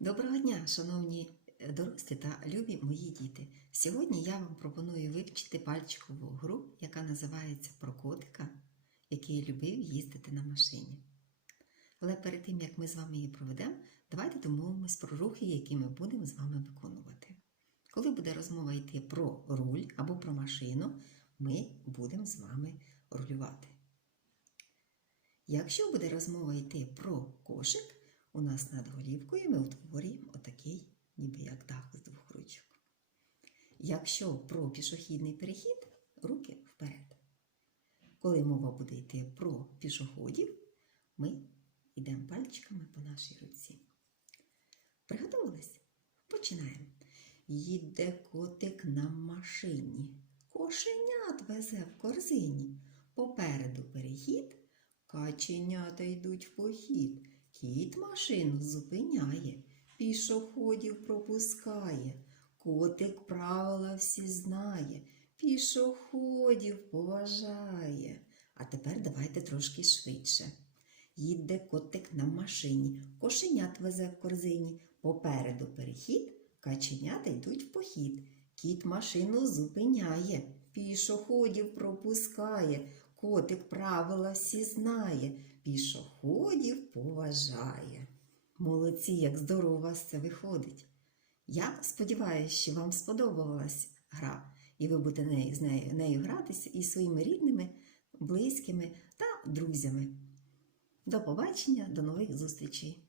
Доброго дня, шановні е, дорослі та любі мої діти. Сьогодні я вам пропоную вивчити пальчикову гру, яка називається про котика, який любив їздити на машині. Але перед тим, як ми з вами її проведемо, давайте домовимось про рухи, які ми будемо з вами виконувати. Коли буде розмова йти про руль або про машину, ми будемо з вами рулювати. Якщо буде розмова йти про кошик, у нас над голівкою ми утворюємо отакий, ніби як дах з двох ручок. Якщо про пішохідний перехід, руки вперед. Коли мова буде йти про пішоходів, ми йдемо пальчиками по нашій руці. Приготувались? Починаємо. Їде котик на машині, кошенят везе в корзині. Попереду перехід, каченята йдуть в похід. Кіт машину зупиняє, пішоходів пропускає. Котик правила всі знає, пішоходів поважає. А тепер давайте трошки швидше. Їде котик на машині, кошенят везе в корзині. Попереду перехід, каченята йдуть в похід. Кіт машину зупиняє, пішоходів пропускає. Котик правила всі знає, пішоходів поважає. Молодці, як здорово у вас це виходить. Я сподіваюся, що вам сподобалась гра, і ви будете нею, з нею, нею гратися із своїми рідними, близькими та друзями. До побачення, до нових зустрічей!